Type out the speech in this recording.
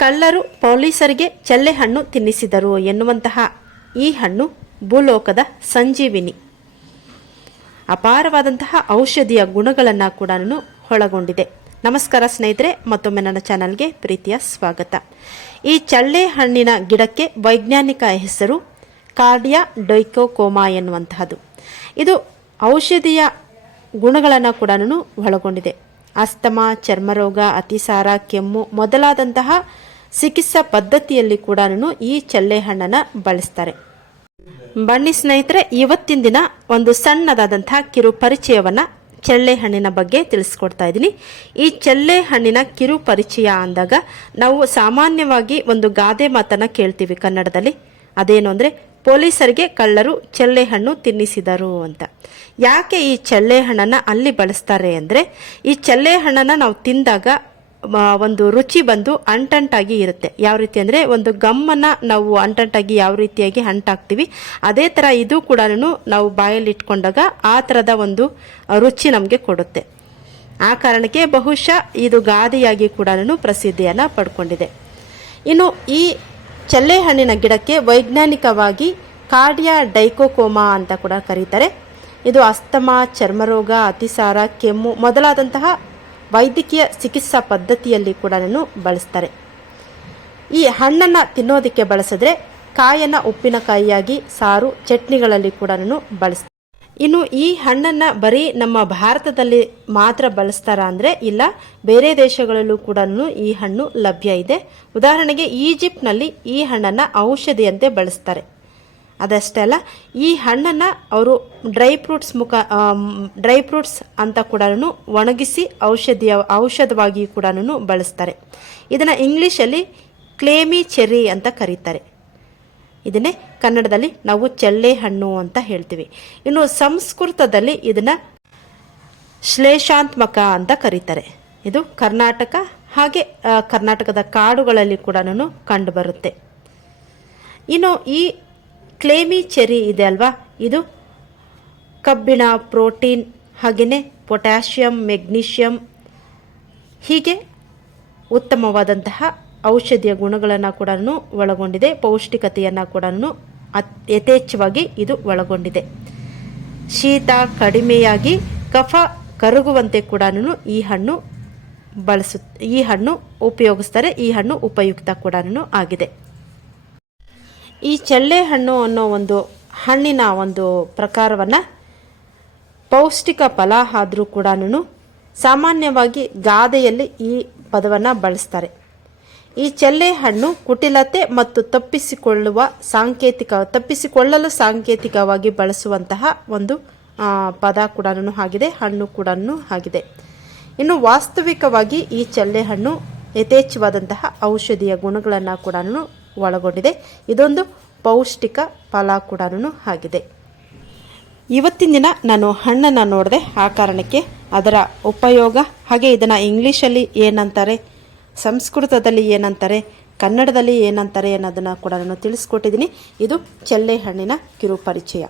ಕಳ್ಳರು ಪೊಲೀಸರಿಗೆ ಚಲ್ಲೆ ಹಣ್ಣು ತಿನ್ನಿಸಿದರು ಎನ್ನುವಂತಹ ಈ ಹಣ್ಣು ಭೂಲೋಕದ ಸಂಜೀವಿನಿ. ಅಪಾರವಾದಂತಹ ಔಷಧಿಯ ಗುಣಗಳನ್ನು ಕೂಡ ಒಳಗೊಂಡಿದೆ. ನಮಸ್ಕಾರ ಸ್ನೇಹಿತರೆ, ಮತ್ತೊಮ್ಮೆ ನನ್ನ ಚಾನಲ್ಗೆ ಪ್ರೀತಿಯ ಸ್ವಾಗತ. ಈ ಚಳ್ಳೆ ಹಣ್ಣಿನ ಗಿಡಕ್ಕೆ ವೈಜ್ಞಾನಿಕ ಹೆಸರು ಕಾರ್ಡಿಯಾ ಡೈಕೋಕೋಮಾ ಎನ್ನುವಂತಹದ್ದು. ಇದು ಔಷಧಿಯ ಗುಣಗಳನ್ನು ಕೂಡ ಒಳಗೊಂಡಿದೆ. ಅಸ್ತಮಾ, ಚರ್ಮರೋಗ, ಅತಿಸಾರ, ಕೆಮ್ಮು ಮೊದಲಾದಂತಹ ಚಿಕಿತ್ಸಾ ಪದ್ಧತಿಯಲ್ಲಿ ಕೂಡ ಈ ಚಳ್ಳೆ ಹಣ್ಣನ್ನು ಬಳಸ್ತಾರೆ. ಬನ್ನಿ ಸ್ನೇಹಿತರೆ, ಇವತ್ತಿನ ದಿನ ಒಂದು ಸಣ್ಣದಾದಂತಹ ಕಿರು ಪರಿಚಯವನ್ನು ಚೆಳ್ಳೆ ಹಣ್ಣಿನ ಬಗ್ಗೆ ತಿಳಿಸ್ಕೊಡ್ತಾ ಇದ್ದೀನಿ. ಈ ಚೆಳ್ಳೆ ಹಣ್ಣಿನ ಕಿರು ಪರಿಚಯ ಅಂದಾಗ ನಾವು ಸಾಮಾನ್ಯವಾಗಿ ಒಂದು ಗಾದೆ ಮಾತನ್ನು ಕೇಳ್ತೀವಿ ಕನ್ನಡದಲ್ಲಿ. ಅದೇನು ಅಂದರೆ, ಪೊಲೀಸರಿಗೆ ಕಳ್ಳರು ಚಳ್ಳೆ ಹಣ್ಣು ತಿನ್ನಿಸಿದರು ಅಂತ. ಯಾಕೆ ಈ ಚೆಳ್ಳೆ ಹಣ್ಣನ್ನು ಅಲ್ಲಿ ಬಳಸ್ತಾರೆ ಅಂದರೆ, ಈ ಚೆಳ್ಳೆ ಹಣ್ಣನ್ನು ನಾವು ತಿಂದಾಗ ಒಂದು ರುಚಿ ಬಂದು ಅಂಟಂಟಾಗಿ ಇರುತ್ತೆ. ಯಾವ ರೀತಿ ಅಂದರೆ ಒಂದು ಗಮ್ಮನ್ನು ನಾವು ಅಂಟಂಟಾಗಿ ಯಾವ ರೀತಿಯಾಗಿ ಅಂಟಾಕ್ತೀವಿ ಅದೇ ಥರ ಇದು ಕೂಡ ನಾವು ಬಾಯಲ್ಲಿ ಇಟ್ಕೊಂಡಾಗ ಆ ಥರದ ಒಂದು ರುಚಿ ನಮಗೆ ಕೊಡುತ್ತೆ. ಆ ಕಾರಣಕ್ಕೆ ಬಹುಶಃ ಇದು ಗಾದಿಯಾಗಿ ಕೂಡ ಪ್ರಸಿದ್ಧಿಯನ್ನು ಪಡ್ಕೊಂಡಿದೆ. ಇನ್ನು ಈ ಚಲ್ಲೆ ಹಣ್ಣಿನ ಗಿಡಕ್ಕೆ ವೈಜ್ಞಾನಿಕವಾಗಿ ಕಾರ್ಡಿಯಾ ಡೈಕೋಕೋಮಾ ಅಂತ ಕೂಡ ಕರೀತಾರೆ. ಇದು ಅಸ್ತಮಾ, ಚರ್ಮರೋಗ, ಅತಿಸಾರ, ಕೆಮ್ಮು ಮೊದಲಾದಂತಹ ವೈದ್ಯಕೀಯ ಚಿಕಿತ್ಸಾ ಪದ್ಧತಿಯಲ್ಲಿ ಕೂಡ ಬಳಸ್ತಾರೆ. ಈ ಹಣ್ಣನ್ನು ತಿನ್ನೋದಕ್ಕೆ ಬಳಸಿದ್ರೆ ಕಾಯನ್ನು ಉಪ್ಪಿನಕಾಯಿಯಾಗಿ ಸಾರು, ಚಟ್ನಿಗಳಲ್ಲಿ ಕೂಡ ಬಳಸ್ತಾರೆ ಇನ್ನು ಈ ಹಣ್ಣನ್ನು ಬರೀ ನಮ್ಮ ಭಾರತದಲ್ಲಿ ಮಾತ್ರ ಬಳಸ್ತಾರ ಅಂದರೆ ಇಲ್ಲ, ಬೇರೆ ದೇಶಗಳಲ್ಲೂ ಕೂಡ ಈ ಹಣ್ಣು ಲಭ್ಯ ಇದೆ. ಉದಾಹರಣೆಗೆ ಈಜಿಪ್ಟ್ನಲ್ಲಿ ಈ ಹಣ್ಣನ್ನು ಔಷಧಿಯಂತೆ ಬಳಸ್ತಾರೆ. ಅದಷ್ಟೇ ಅಲ್ಲ, ಈ ಹಣ್ಣನ್ನು ಅವರು ಡ್ರೈ ಫ್ರೂಟ್ಸ್ ಮುಖ ಡ್ರೈ ಫ್ರೂಟ್ಸ್ ಅಂತ ಕೂಡ ಒಣಗಿಸಿ ಔಷಧಿಯ, ಔಷಧವಾಗಿ ಕೂಡ ಬಳಸ್ತಾರೆ. ಇದನ್ನು ಇಂಗ್ಲೀಷಲ್ಲಿ ಕ್ಲೇಮಿ ಚೆರ್ರಿ ಅಂತ ಕರೀತಾರೆ. ಇದನ್ನೇ ಕನ್ನಡದಲ್ಲಿ ನಾವು ಚೆಳ್ಳೆ ಹಣ್ಣು ಅಂತ ಹೇಳ್ತೀವಿ. ಇನ್ನು ಸಂಸ್ಕೃತದಲ್ಲಿ ಇದನ್ನು ಶ್ಲೇಷಾತ್ಮಕ ಅಂತ ಕರೀತಾರೆ. ಇದು ಕರ್ನಾಟಕ ಹಾಗೆ ಕರ್ನಾಟಕದ ಕಾಡುಗಳಲ್ಲಿ ಕೂಡ ಕಂಡುಬರುತ್ತೆ ಇನ್ನು ಈ ಕ್ಲೇಮಿ ಚೆರಿ ಇದೆ ಅಲ್ವಾ? ಇದು ಕಬ್ಬಿಣ, ಪ್ರೋಟೀನ್ ಹಾಗೆಯೇ ಪೊಟ್ಯಾಷಿಯಂ, ಮೆಗ್ನೀಷಿಯಂ, ಹೀಗೆ ಉತ್ತಮವಾದಂತಹ ಔಷಧಿಯ ಗುಣಗಳನ್ನು ಕೂಡ ಒಳಗೊಂಡಿದೆ, ಪೌಷ್ಟಿಕತೆಯನ್ನು ಕೂಡ ಅತ್ ಯಥೇಚ್ಛವಾಗಿ ಇದು ಒಳಗೊಂಡಿದೆ. ಶೀತ ಕಡಿಮೆಯಾಗಿ ಕಫ ಕರಗುವಂತೆ ಕೂಡ ಈ ಹಣ್ಣು ಬಳಸು ಈ ಹಣ್ಣು ಉಪಯೋಗಿಸ್ತಾರೆ, ಈ ಹಣ್ಣು ಉಪಯುಕ್ತ ಕೂಡ ಆಗಿದೆ. ಈ ಚಳ್ಳೆ ಹಣ್ಣು ಅನ್ನೋ ಒಂದು ಹಣ್ಣಿನ ಒಂದು ಪ್ರಕಾರವನ್ನು ಪೌಷ್ಟಿಕ ಫಲ ಆದರೂ ಕೂಡ ಸಾಮಾನ್ಯವಾಗಿ ಗಾದೆಯಲ್ಲಿ ಈ ಪದವನ್ನು ಬಳಸ್ತಾರೆ. ಈ ಚೆಲ್ಲೆ ಹಣ್ಣು ಕುಟಿಲತೆ ಮತ್ತು ತಪ್ಪಿಸಿಕೊಳ್ಳುವ ಸಾಂಕೇತಿಕ, ತಪ್ಪಿಸಿಕೊಳ್ಳಲು ಸಾಂಕೇತಿಕವಾಗಿ ಬಳಸುವಂತಹ ಒಂದು ಪದ ಕೂಡ ಆಗಿದೆ, ಹಣ್ಣು ಕೂಡ ಆಗಿದೆ. ಇನ್ನು ವಾಸ್ತವಿಕವಾಗಿ ಈ ಚೆಲ್ಲೆ ಹಣ್ಣು ಯಥೇಚ್ಛವಾದಂತಹ ಔಷಧೀಯ ಗುಣಗಳನ್ನು ಕೂಡ ಒಳಗೊಂಡಿದೆ. ಇದೊಂದು ಪೌಷ್ಟಿಕ ಫಲ ಕೂಡ ಆಗಿದೆ. ಇವತ್ತಿನ ದಿನ ನಾನು ಹಣ್ಣನ್ನು ನೋಡಿದೆ. ಆ ಕಾರಣಕ್ಕೆ ಅದರ ಉಪಯೋಗ, ಹಾಗೆ ಇದನ್ನು ಇಂಗ್ಲೀಷಲ್ಲಿ ಏನಂತಾರೆ, ಸಂಸ್ಕೃತದಲ್ಲಿ ಏನಂತಾರೆ, ಕನ್ನಡದಲ್ಲಿ ಏನಂತಾರೆ ಅನ್ನೋದನ್ನು ಕೂಡ ನಾನು ತಿಳಿಸ್ಕೊಟ್ಟಿದ್ದೀನಿ. ಇದು ಚೆಲ್ಲೆ ಹಣ್ಣಿನ ಕಿರು ಪರಿಚಯ